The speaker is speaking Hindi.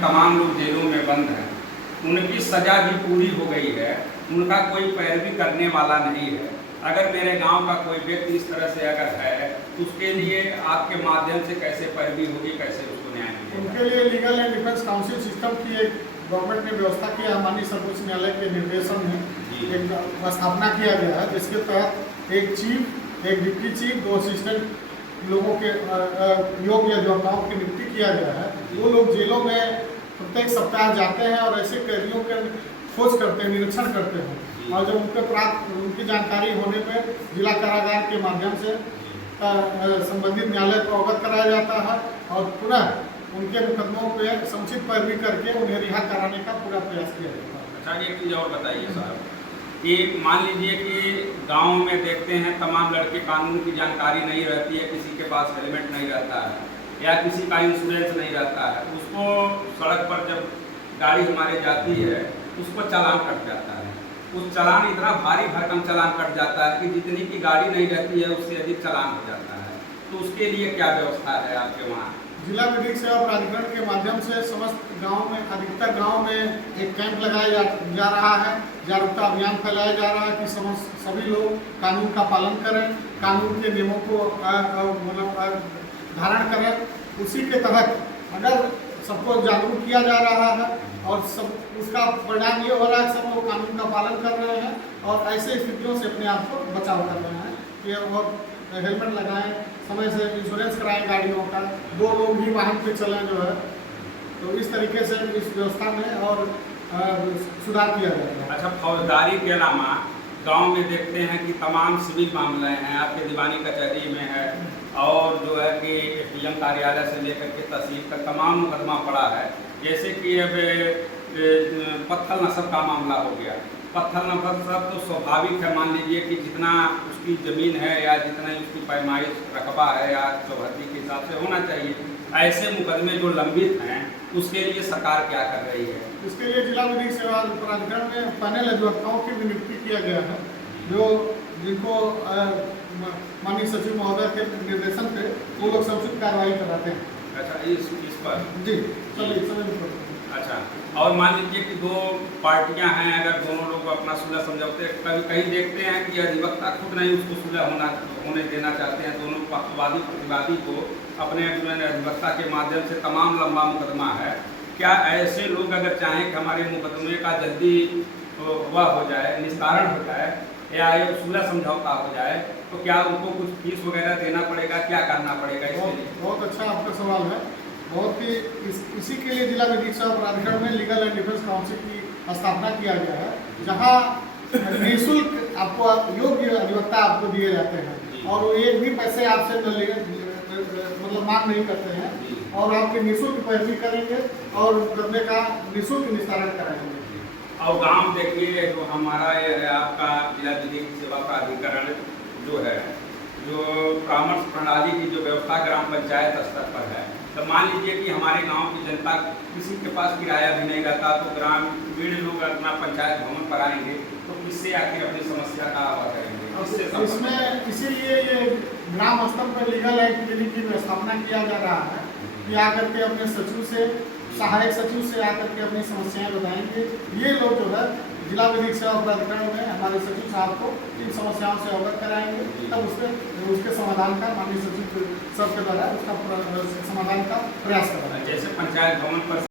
तमाम लोग जेलों में बंद हैं, उनकी सज़ा भी पूरी हो गई है, उनका कोई पैरवी करने वाला नहीं है। अगर मेरे गांव का कोई व्यक्ति इस तरह से अगर है तो उसके लिए आपके माध्यम से कैसे पैरवी होगी, कैसे उसको न्याय मिलेगा? उनके लिए legal and defence council system की एक गवर्नमेंट ने व्यवस्था की है। माननीय सर्वोच्च न्यायालय के निर्देशन में एक स्थापना किया गया है, जिसके तहत एक चीफ, एक डिप्टी चीफ, 2 असिस्टेंट लोगों के योग्य अधिवक्ताओं की नियुक्ति किया गया है। वो लोग जेलों में प्रत्येक सप्ताह जाते हैं और ऐसे कैदियों के खोज करते हैं, निरीक्षण करते हैं, और जब उनकी जानकारी होने पर जिला कारागार के माध्यम से संबंधित न्यायालय को अवगत कराया जाता है और पुनः उनके मुकदमों पे समुचित पैरवी करके उन्हें रिहा कराने का पूरा प्रयास किया जाता है। अच्छा, एक चीज़ और बताइए साहब कि मान लीजिए कि गांव में देखते हैं तमाम लड़के, कानून की जानकारी नहीं रहती है, किसी के पास हेलमेट नहीं रहता है या किसी का इंश्योरेंस नहीं रहता है, उसको सड़क पर जब गाड़ी हमारे जाती है उसको चालान कट जाता है। उस चालान इतना भारी भरकम चालान कट जाता है कि जितनी की गाड़ी नहीं रहती है उससे अधिक चालान हो जाता है, तो उसके लिए क्या व्यवस्था है आपके वहाँ? जिला विधिक सेवा प्राधिकरण के माध्यम से समस्त गांव में, अधिकतर गांव में एक कैंप लगाया जा रहा है, जागरूकता अभियान फैलाया जा रहा है कि सभी लोग कानून का पालन करें, कानून के नियमों को धारण करें। उसी के तहत अगर सबको जागरूक किया जा रहा है और सब उसका परिणाम ये हो रहा है कि सब लोग कानून का पालन कर रहे हैं और ऐसे स्थितियों से अपने आप को बचाव कर रहे हैं कि और हेलमेट लगाएं, समय से इंश्योरेंस कराएं गाड़ियों का, 2 लोग ही वाहन पे चलें जो है। तो इस तरीके से इस व्यवस्था में और सुधार किया जाता है। अच्छा, फौजदारी के अलावा गांव में देखते हैं कि तमाम सिविल मामले हैं, आपके दीवानी कचहरी में है और जो है कि एसडीएम कार्यालय से लेकर के तहसील तक तमाम मुकदमा पड़ा है। जैसे कि अब पत्थर नस्ब का मामला हो गया। पत्थर नस्ब तो स्वाभाविक है, मान लीजिए कि जितना उसकी ज़मीन है या जितना उसकी पैमाइश रकबा है या चौहद्दी के हिसाब से होना चाहिए, ऐसे मुकदमे जो लंबित हैं उसके लिए सरकार क्या कर रही है? इसके लिए जिला विधिक सेवा प्राधिकरण में पैनल अधिवक्ताओं की भी नियुक्ति किया गया है, जिनको माननीय सचिव महोदय के निर्देशन पे वो लोग समुचित कार्रवाई कराते हैं। अच्छा, इस पर जी सभी। अच्छा, और मान लीजिए कि 2 पार्टियां हैं, अगर दोनों लोग अपना सुलह समझौते, कभी कहीं देखते हैं कि अधिवक्ता खुद नहीं उसको सुलह होने देना चाहते हैं, दोनों पक्षवादी प्रतिवादी को अपने अधिवक्ता के माध्यम से तमाम लंबा मुकदमा है। क्या ऐसे लोग अगर चाहें कि हमारे मुकदमे का जल्दी वह हो जाए, निस्तारण हो जाए या ये सुलह समझौता हो जाए, तो क्या उनको कुछ फीस वगैरह देना पड़ेगा, क्या करना पड़ेगा इसके लिए? बहुत अच्छा आपका सवाल है। बहुत ही इसी के लिए जिला विधिक सेवा प्राधिकरण में लीगल एंड डिफेंस काउंसिल की स्थापना किया गया है, जहां निःशुल्क आपको योग्य अधिवक्ता आपको दिए जाते हैं और वो एक भी पैसे आपसे मतलब मांग नहीं करते हैं और आपके निःशुल्क पैरवी करेंगे और मुकदमे का निःशुल्क निस्तारण कराएंगे। और गांव देखिए, जो हमारा आपका जिला विधिक सेवा प्राधिकरण जो है, जो परामर्श प्रणाली की जो व्यवस्था ग्राम पंचायत स्तर पर है, तो मान लीजिए कि हमारे गांव की जनता किसी के पास किराया भी नहीं रहता, तो ग्रामीण लोग अपना पंचायत भवन पर आएंगे तो किससे आके अपनी समस्या का हल करेंगे? इसमें इसीलिए ये ग्राम स्तर पर लीगल एड क्लिनिक की स्थापना किया जा रहा है कि आकर के अपने सचिव से, सहायक सचिव से आकर के अपनी समस्याएं बताएंगे। ये लोग जो है जिला विधिक सेवा प्राधिकरण में हमारे सचिव साहब को इन समस्याओं से अवगत कराएंगे, तब उसके समाधान का माननीय सचिव सब के द्वारा उसका समाधान का प्रयास कराएंगे। जैसे पंचायत भवन पर